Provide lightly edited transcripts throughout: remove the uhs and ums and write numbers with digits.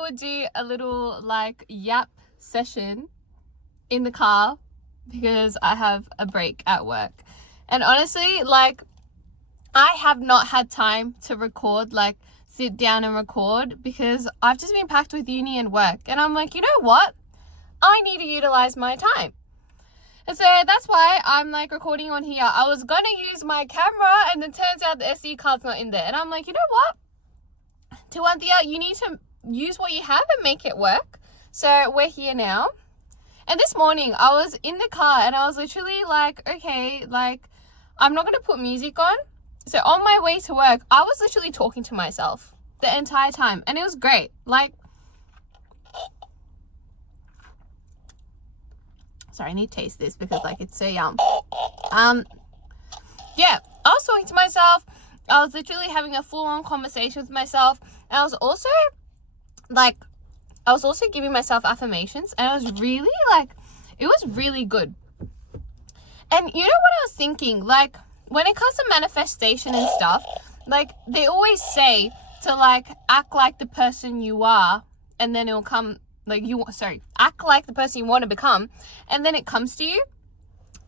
I would do a little like yap session in the car because I have a break at work. And honestly, like, I have not had time to record, like sit down and record, because I've just been packed with uni and work. And I'm like, you know what? I need to utilize my time. And so that's why I'm like recording on here. I was going to use my camera and then turns out the SD card's not in there. And I'm like, you know what? Tiwanthia, you need to use what you have and make it work. So we're here now. And this morning I was in the car and I was literally like, okay, like I'm not going to put music on. So on my way to work, I was literally talking to myself the entire time. And it was great. Like, sorry, I need to taste this because like it's so yum. Yeah, I was talking to myself. I was literally having a full-on conversation with myself. And I was also giving myself affirmations, and I was really like, it was really good. And you know what I was thinking? Like, when it comes to manifestation and stuff, like they always say to like act like the person you are, and then it'll come. Act like the person you want to become, and then it comes to you.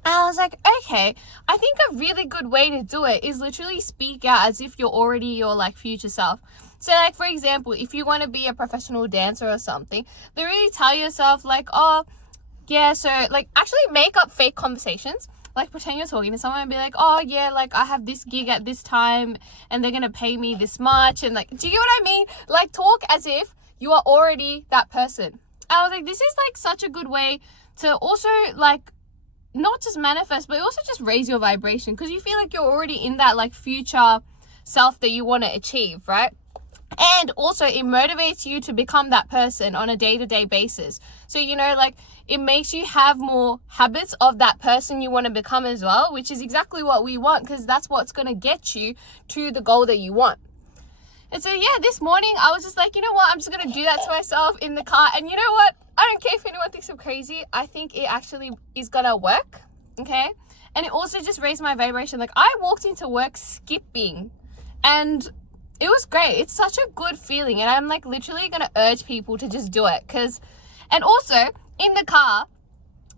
And I was like, okay, I think a really good way to do it is literally speak out as if you're already your like future self. So like, for example, if you want to be a professional dancer or something, then really tell yourself like, oh yeah, so like actually make up fake conversations. Like pretend you're talking to someone and be like, oh yeah, like I have this gig at this time and they're going to pay me this much. And like, do you get what I mean? Like talk as if you are already that person. I was like, this is like such a good way to also like not just manifest, but also just raise your vibration, because you feel like you're already in that like future self that you want to achieve, right? And also it motivates you to become that person on a day-to-day basis. So, you know, like it makes you have more habits of that person you want to become as well, which is exactly what we want, because that's what's going to get you to the goal that you want. And so, yeah, this morning I was just like, you know what? I'm just going to do that to myself in the car. And you know what? I don't care if anyone thinks I'm crazy. I think it actually is going to work. Okay. And it also just raised my vibration. Like I walked into work skipping and it was great. It's such a good feeling. And I'm like literally going to urge people to just do it. And also in the car,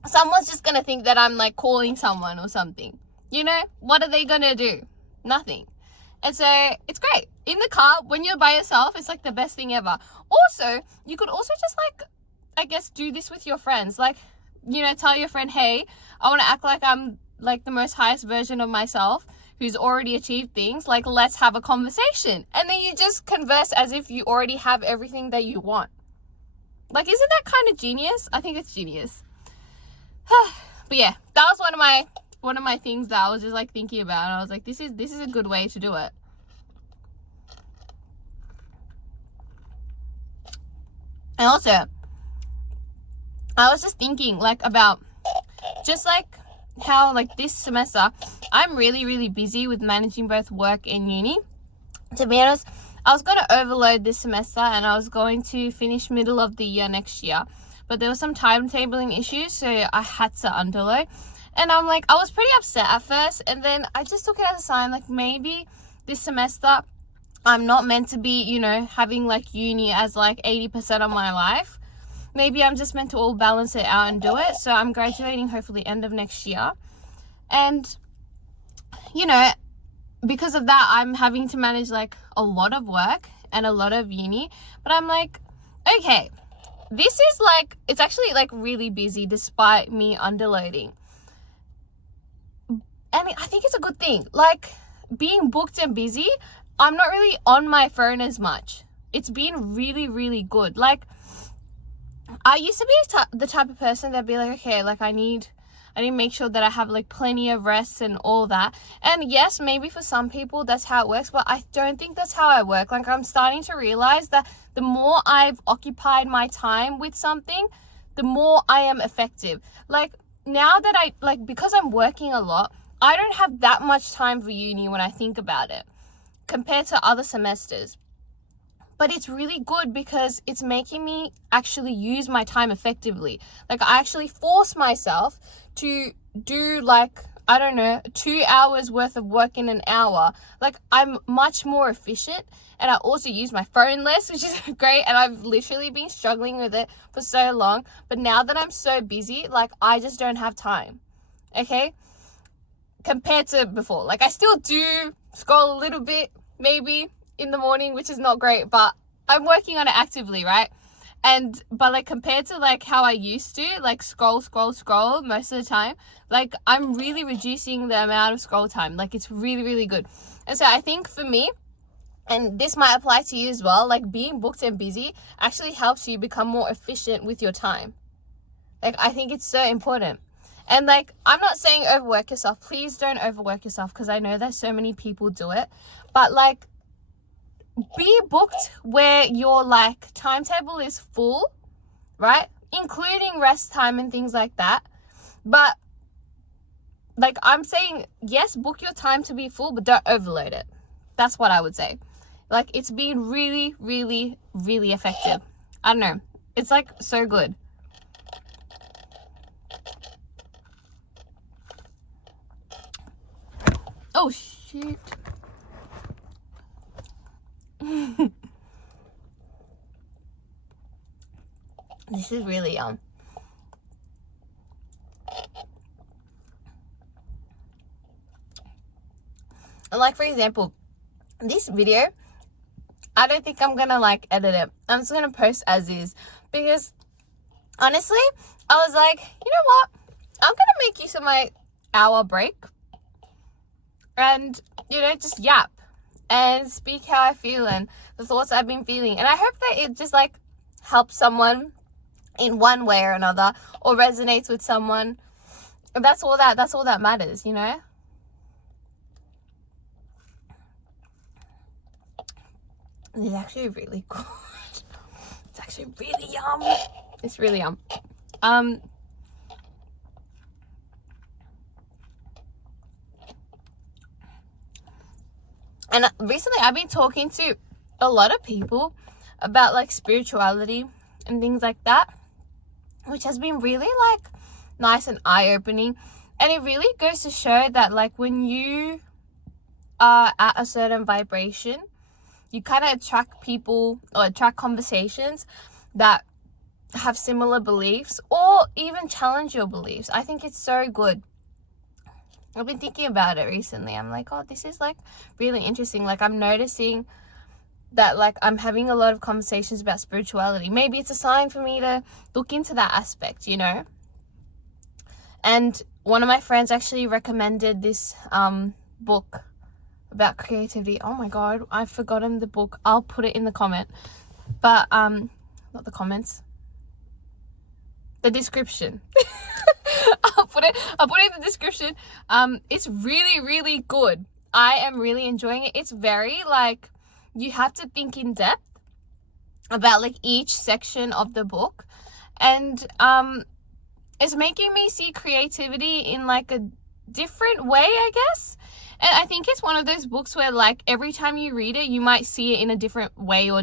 someone's just going to think that I'm like calling someone or something. You know, what are they going to do? Nothing. And so it's great. In the car, when you're by yourself, it's like the best thing ever. Also, you could also just like, I guess, do this with your friends. Like, you know, tell your friend, hey, I want to act like I'm like the most highest version of myself who's already achieved things. Like, let's have a conversation. And then you just converse as if you already have everything that you want. Like, isn't that kind of genius? I think it's genius. But yeah, that was one of my things that I was just like thinking about. And I was like, this is a good way to do it. And also, I was just thinking like about just like how like this semester I'm really, really busy with managing both work and uni. To be honest, I was going to overload this semester and I was going to finish middle of the year next year. But there was some timetabling issues, so I had to underload. And I'm like, I was pretty upset at first. And then I just took it as a sign, like maybe this semester I'm not meant to be, you know, having like uni as like 80% of my life. Maybe I'm just meant to all balance it out and do it. So I'm graduating hopefully end of next year. And, you know, because of that, I'm having to manage like a lot of work and a lot of uni. But I'm like, okay, this is like, it's actually like really busy despite me underloading. And I think it's a good thing. Like being booked and busy, I'm not really on my phone as much. It's been really, really good. Like I used to be the type of person that'd be like, okay, like I need to make sure that I have like plenty of rest and all that. And yes, maybe for some people that's how it works, but I don't think that's how I work. Like I'm starting to realize that the more I've occupied my time with something, the more I am effective. Like now that because I'm working a lot, I don't have that much time for uni when I think about it compared to other semesters. But it's really good because it's making me actually use my time effectively. Like I actually force myself to do like I don't know, 2 hours worth of work in an hour. Like, I'm much more efficient, and I also use my phone less, which is great, and I've literally been struggling with it for so long. But now that I'm so busy, like, I just don't have time, okay? Compared to before. Like, I still do scroll a little bit, maybe, in the morning, which is not great, but I'm working on it actively, right? But like, compared to like how I used to like scroll most of the time, like, I'm really reducing the amount of scroll time. Like, it's really, really good. And so I think for me, and this might apply to you as well, like, being booked and busy actually helps you become more efficient with your time. Like, I think it's so important. And like, I'm not saying overwork yourself. Please don't overwork yourself, because I know that so many people do it. But like, be booked where your like timetable is full, right? Including rest time and things like that. But like, I'm saying, yes, book your time to be full, but don't overload it. That's what I would say. Like, it's been really, really, really effective. I don't know. It's like so good. Oh, shoot. This is really yum. Like, for example, this video, I don't think I'm gonna like edit it. I'm just gonna post as is, because honestly, I was like, you know what? I'm gonna make use of my hour break and, you know, just yap and speak how I feel and the thoughts I've been feeling. And I hope that it just like helps someone in one way or another, or resonates with someone. And that's all that matters, you know? It's actually really good. It's actually really yum. It's really yum. And recently I've been talking to a lot of people about like spirituality and things like that, which has been really like nice and eye-opening. And it really goes to show that like, when you are at a certain vibration, you kind of attract people or attract conversations that have similar beliefs, or even challenge your beliefs. I think it's so good. I've been thinking about it recently. I'm like, oh, this is like really interesting. Like, I'm noticing that like I'm having a lot of conversations about spirituality. Maybe it's a sign for me to look into that aspect, you know? And one of my friends actually recommended this book about creativity. Oh my God, I've forgotten the book. I'll put it in the comment. But not the comments, the description. I'll put it in the description. It's really, really good. I am really enjoying it. It's very like, you have to think in depth about like each section of the book, and it's making me see creativity in like a different way, I guess. And I think it's one of those books where like every time you read it, you might see it in a different way, or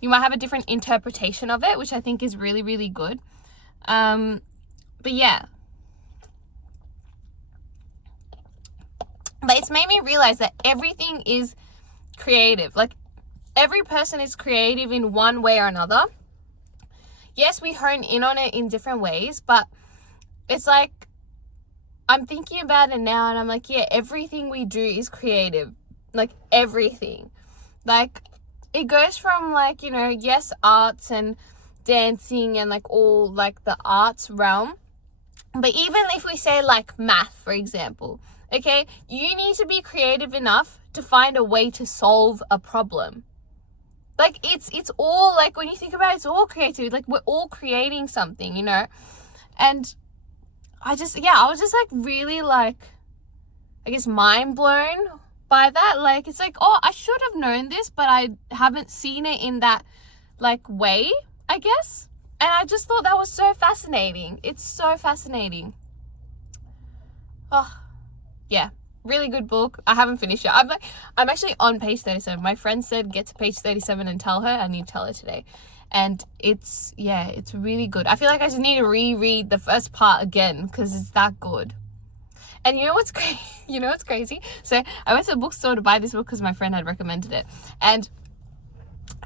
you might have a different interpretation of it, which I think is really, really good. But yeah. But it's made me realize that everything is creative. Like, every person is creative in one way or another. Yes, we hone in on it in different ways, but it's like, I'm thinking about it now and I'm like, yeah, everything we do is creative. Like, everything. Like, it goes from like, you know, yes, arts and dancing and like all like the arts realm. But even if we say like math, for example, okay, you need to be creative enough to find a way to solve a problem. Like, it's all like, when you think about it, it's all creative. Like, we're all creating something, you know? And I was just like really like, I guess, mind blown by that. Like, it's like, oh, I should have known this, but I haven't seen it in that like way, I guess. And I just thought that was so fascinating. It's so fascinating. Oh, yeah. Really good book. I haven't finished it. I'm actually on page 37. My friend said get to page 37 and tell her. I need to tell her today. And it's really good. I feel like I just need to reread the first part again because it's that good. And you know what's crazy? You know what's crazy? So I went to the bookstore to buy this book because my friend had recommended it. And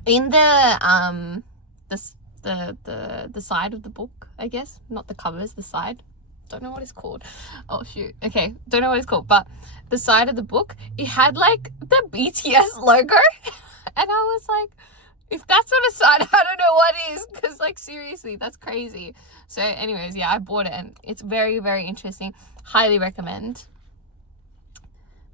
in the side of the book, I guess, not the covers, the side. Don't know what it's called. Oh shoot. Okay, don't know what it's called, but the side of the book, it had like the BTS logo. And I was like, if that's not a sign, I don't know what is, because like seriously, that's crazy. So anyways, yeah, I bought it and it's very, very interesting. Highly recommend.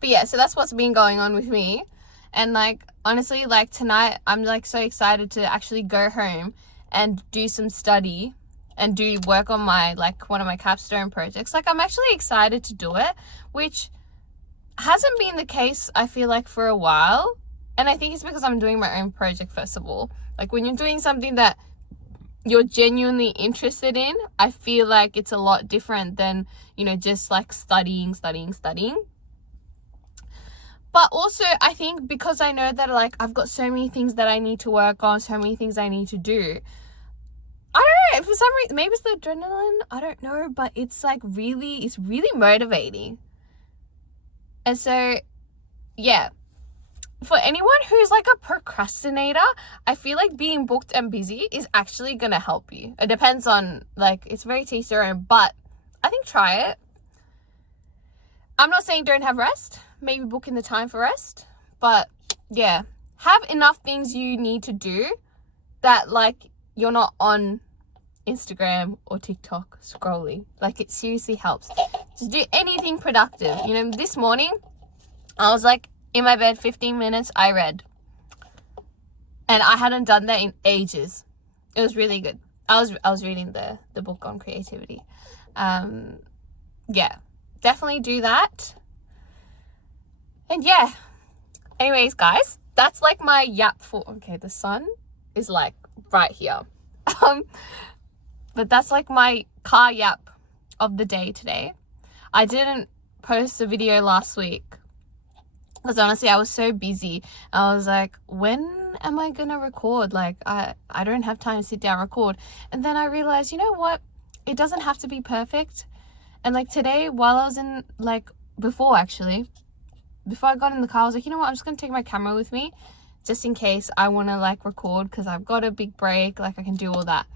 But yeah, so that's what's been going on with me. And like honestly, like tonight I'm like so excited to actually go home and do some study and do work on my like one of my capstone projects. Like I'm actually excited to do it, which hasn't been the case I feel like for a while. And I think it's because I'm doing my own project, first of all. Like when you're doing something that you're genuinely interested in, I feel like it's a lot different than, you know, just like studying. But also I think because I know that like I've got so many things that I need to work on, so many things I need to do. I don't know, for some reason, maybe it's the adrenaline, I don't know, but it's like it's really motivating. And so, yeah. For anyone who's like a procrastinator, I feel like being booked and busy is actually going to help you. It depends on, like, it's very to each their own, but I think try it. I'm not saying don't have rest. Maybe book in the time for rest. But, yeah, have enough things you need to do that, like, you're not on Instagram or TikTok scrolling. Like, it seriously helps. Just do anything productive. You know, this morning, I was like, in my bed, 15 minutes, I read. And I hadn't done that in ages. It was really good. I was reading the book on creativity. Yeah, definitely do that. And yeah. Anyways, guys, that's like my yap for... Okay, the sun is like right here. But that's like my car yap of the day today. I didn't post a video last week. Because honestly, I was so busy. I was like, when am I going to record? Like, I don't have time to sit down and record. And then I realized, you know what? It doesn't have to be perfect. And like today, while I was in, like, before I got in the car, I was like, you know what? I'm just going to take my camera with me. Just in case I want to, like, record. Because I've got a big break. Like, I can do all that.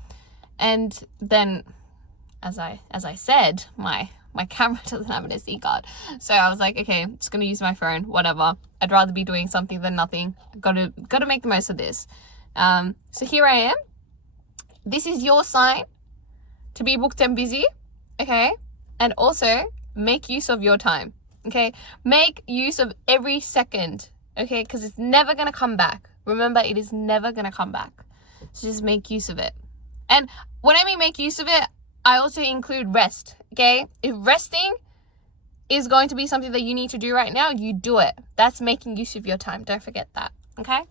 And then, as I said, my camera doesn't have an SD card. So I was like, okay, I'm just going to use my phone, whatever. I'd rather be doing something than nothing. Got to make the most of this. So here I am. This is your sign to be booked and busy, okay? And also, make use of your time, okay? Make use of every second, okay? Because it's never going to come back. Remember, it is never going to come back. So just make use of it. And when I mean make use of it, I also include rest, okay? If resting is going to be something that you need to do right now, you do it. That's making use of your time. Don't forget that, okay?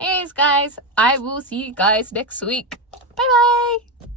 Anyways, guys, I will see you guys next week. Bye-bye.